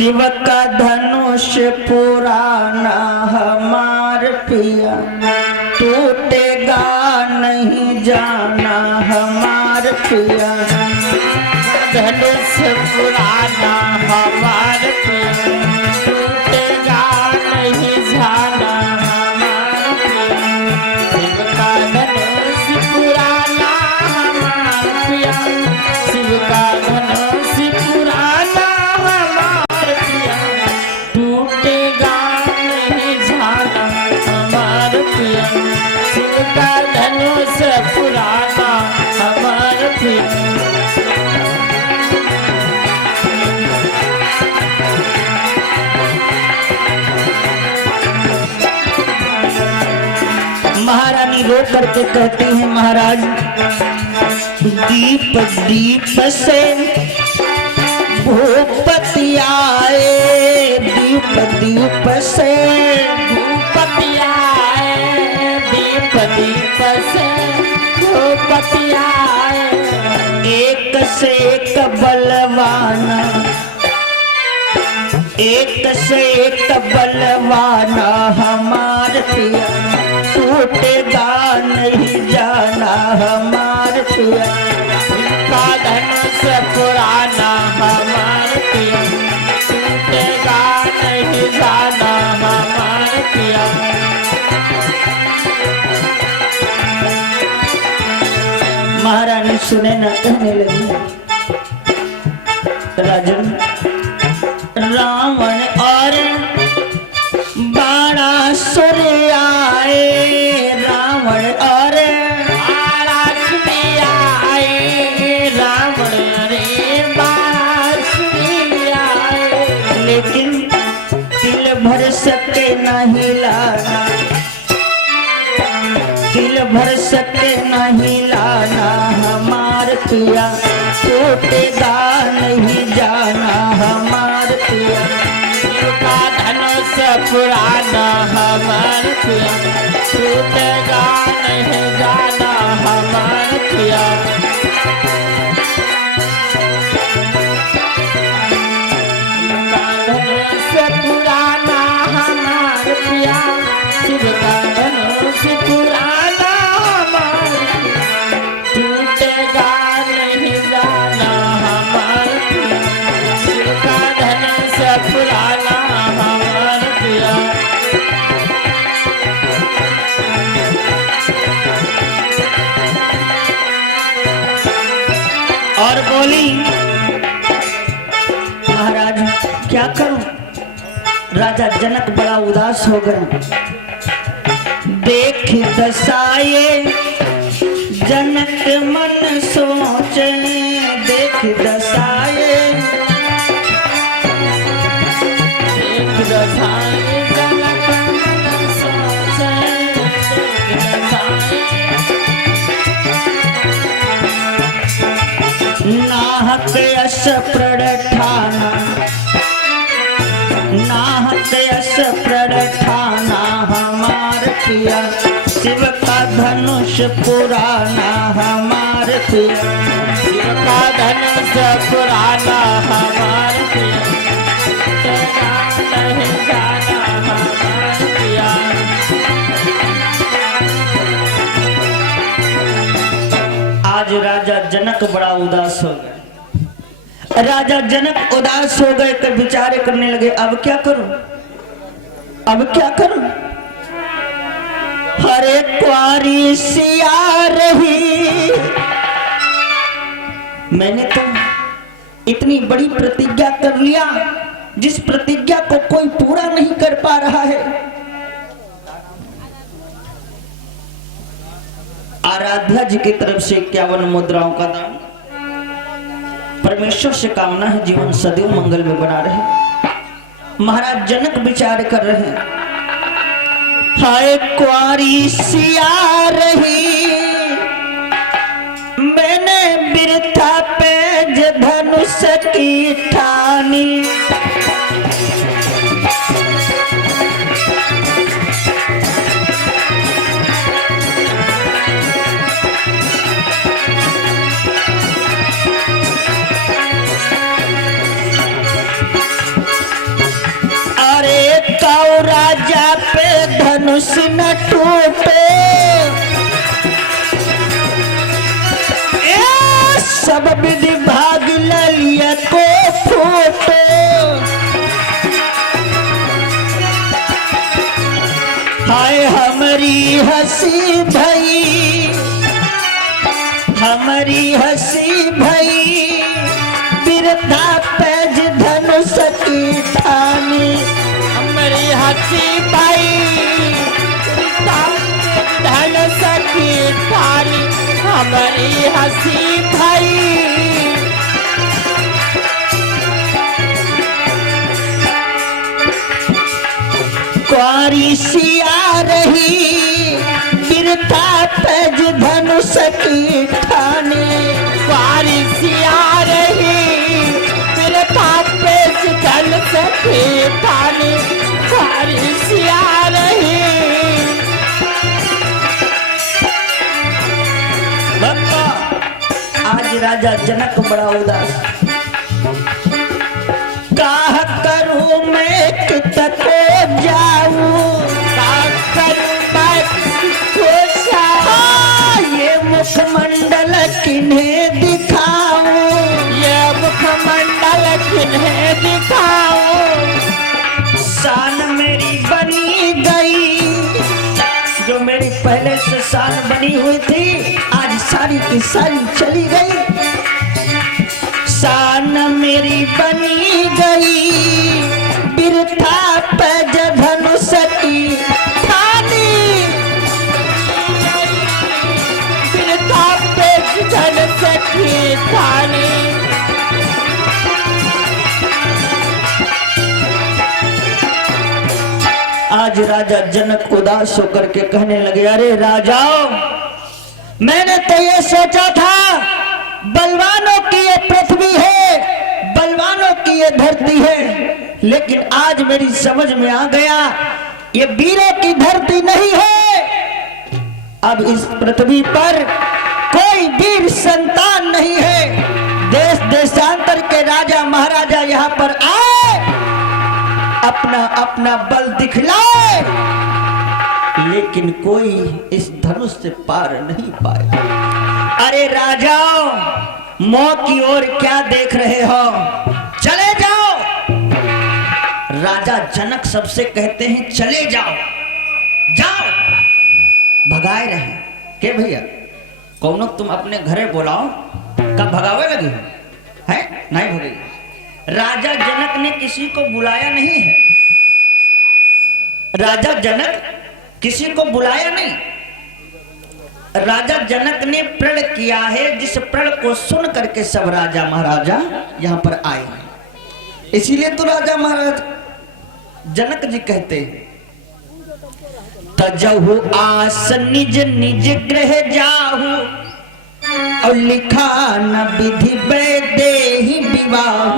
शिव का धनुष पुराना हमार पिया, टूटेगा नहीं जाना हमार पिया। धनुष पुराना हमार पिया, टूटेगा नहीं जाना हमार पिया। शिव का धनुष पुराना हमार पिया, शिव का धनुष पुराना हमार पिया, टूटेगा नहीं जाना हमार पिया। शिव का धनुष पुराना हमार पिया। महारानी रो करके कहती है, महाराज दीप दीप से भूपति आए, दीप दीप से भूपति आए, दीप दीप से भूपति आए। एक से एक बलवाना, एक से एक बलवाना हमार पिया, टूटेगा नहीं जाना हमार पिया। का धनुष पुराना हमार पिया, टूटेगा नहीं जाना हमार पिया। महारानी सुने न कहने लगी, राजन रावण और बाणासुर आए, रावण और बाणासुर आए, रावण रे बाणासुर आए। लेकिन तिल भर सके नहीं लाना, तिल भर सके नहीं लाना हमार पिया, टूटेगा नहीं जाना हमार पिया। का धनुष पुराना हमार पिया, टूटेगा नहीं जाना हमार पिया। का धनुष पुराना हमार पिया, शिव का धनुष पुराना हमार पिया, टूटेगा नहीं जाना हमार पिया। शिव का धनुष पुराना हमार पिया। और बोली, महाराज क्या करूं? राजा जनक बड़ा उदास हो गए। देख दशाए जनक मन सोचे, देख दशाए एक दशाएं जनक मन सोचे, एक दशाएं नाहक यश प्रण ठाना, नाहक यश प्रण ठाना हमार पिया, शिव का धनुष पुराना हमार पिया। शिव का धनुष पुराना हमार पिया, टूटेगा नहीं जाना हमार पिया। आज राजा जनक बड़ा उदास हो गए। राजा जनक उदास हो गए, कर विचार करने लगे, अब क्या करूं, अब क्या करूं? हरे क्वारी सिया रही, मैंने तो इतनी बड़ी प्रतिज्ञा कर लिया, जिस प्रतिज्ञा को कोई पूरा नहीं कर पा रहा है। आराध्या जी की तरफ से 51 मुद्राओं का दान। परमेश्वर से कामना है जीवन सदैव मंगल में बना रहे। महाराज जनक विचार कर रहे हैं, हाय क्वारी सिया रही, मैंने बिरथा पेज धनुष की ठानी। राजा पे धनुष न टूटे, सब विधि भाग ललिया को फूटे। हाय हमारी हंसी भई, हमारी हंसी भई, बिरथा पैज धनुष की ठानी। हमारी हंसी भाई धनुष की ठानी, हमारी हंसी भाई। कुंवारी सिया रही, बिरथा पैज धनुष की ठानी। कुंवारी सिया रही, बिरथा पैज धनुष की ठानी। कुंवारी सिया रही। आज राजा जनक बड़ा उदास, काह करूं मैं कितको जाऊं, ये मुखमंडल किन्हें दिखाऊं, ये मुखमंडल किन्हें दिखाऊं। शान मेरी बनी गई, जो मेरी पहले से शान बनी हुई थी, आज सारी की सारी चली गई। शान मेरी बनी गई, बिरथा पैज धनुष की ठानी। बिरथा पैज धनुष की ठानी। आज राजा जनक उदास होकर के कहने लगे, अरे राजाओं, मैंने तो ये सोचा था बलवानों की ये पृथ्वी है, बलवानों की ये धरती है, लेकिन आज मेरी समझ में आ गया ये वीरों की धरती नहीं है। अब इस पृथ्वी पर कोई वीर संतान नहीं है। देश देशांतर के राजा महाराजा यहाँ पर आए, अपना अपना बल दिखलाए, लेकिन कोई इस धनुष से पार नहीं पाए। अरे राजाओं, मौत की ओर क्या देख रहे हो, चले जाओ। राजा जनक सबसे कहते हैं चले जाओ, जाओ, भगाए रहे के भैया, कौन तुम अपने घरे बुलाओ, कब भगावे लगे हो, है नहीं भगेगी। राजा जनक ने किसी को बुलाया नहीं है, राजा जनक किसी को बुलाया नहीं। राजा जनक ने प्रण किया है, जिस प्रण को सुन करके सब राजा महाराजा यहाँ पर आए हैं। इसीलिए तो राजा महाराज जनक जी कहते हैं, तजहु आस निज निज गृह जाहु, और लिखा न विधि वैदेही विवाह।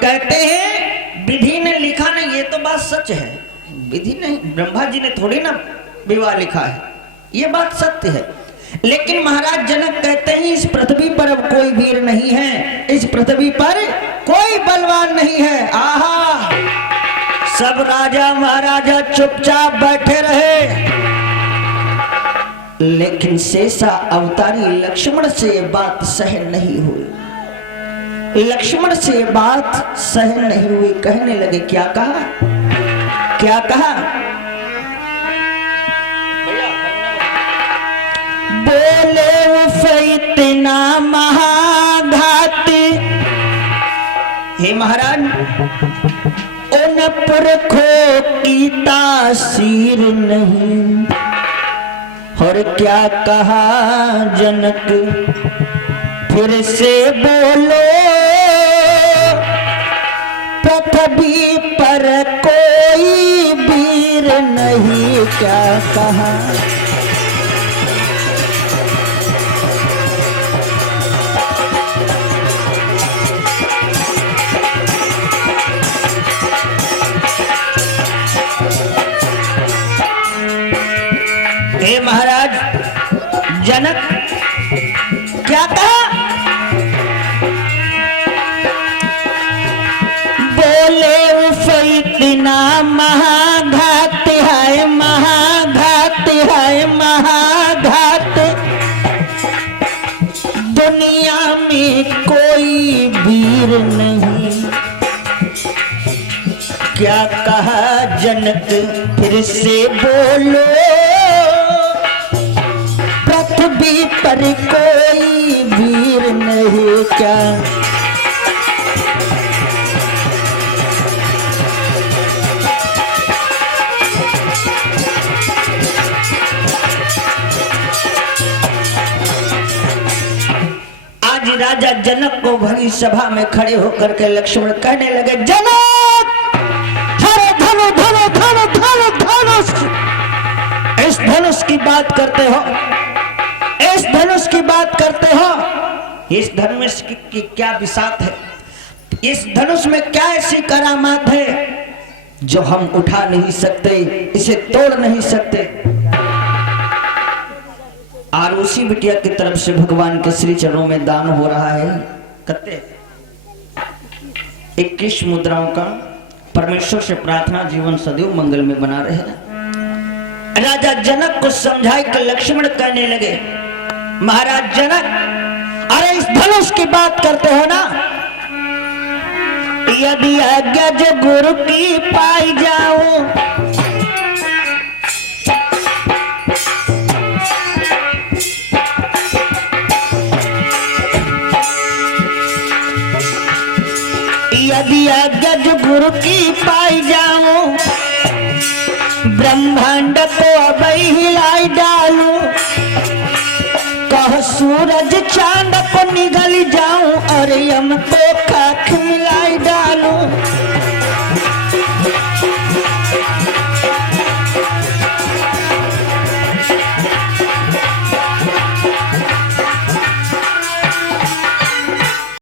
कहते हैं विधि ने लिखा नहीं, ये तो बात सच है, विधि नहीं, ब्रह्मा जी ने थोड़ी ना विवाह लिखा है, ये बात सत्य है। लेकिन महाराज जनक कहते हैं इस पृथ्वी पर अब कोई वीर नहीं है, इस पृथ्वी पर कोई बलवान नहीं है। आहा, सब राजा महाराजा चुपचाप बैठे रहे, लेकिन शेषा अवतारी लक्ष्मण से ये बात सहन नहीं हुई। लक्ष्मण से ये बात सहन नहीं हुई, कहने लगे क्या कहा, क्या कहा, बोले इतना महाघात, हे महाराज, उन पुरखों की तासीर नहीं। और क्या कहा जनक, फिर से बोलो, पृथ्वी पर कोई वीर नहीं, क्या कहा। हे महाराज जनक, क्या कहा, बोले इतना महाघात, क्या कहा जनक फिर से बोलो, पृथ्वी पर कोई वीर नहीं क्या? आज राजा जनक को भरी सभा में खड़े होकर के लक्ष्मण कहने लगे, जनक हरे धनु धनु धनु धनु धनुष, इस धनुष की बात करते हो, इस धनुष की बात करते हो, इस धनुष की क्या विसात है, इस धनुष में क्या ऐसी करामात है जो हम उठा नहीं सकते, इसे तोड़ नहीं सकते। और उसी बिटिया की तरफ से भगवान के श्री चरणों में दान हो रहा है कत्ते 21 मुद्राओं का। परमेश्वर से प्रार्थना जीवन सदैव मंगल में बना रहे। राजा जनक को समझाए कि लक्ष्मण कहने लगे, महाराज जनक, अरे इस धनुष की बात करते हो ना, यदि आज्ञा जो गुरु की पाई जाऊं, यदि आज्ञा जो गुरु की पाई जाऊं, ब्रह्मांड को अब हिलाई डालूं, कह सूरज चांद को निगल जाऊं और यम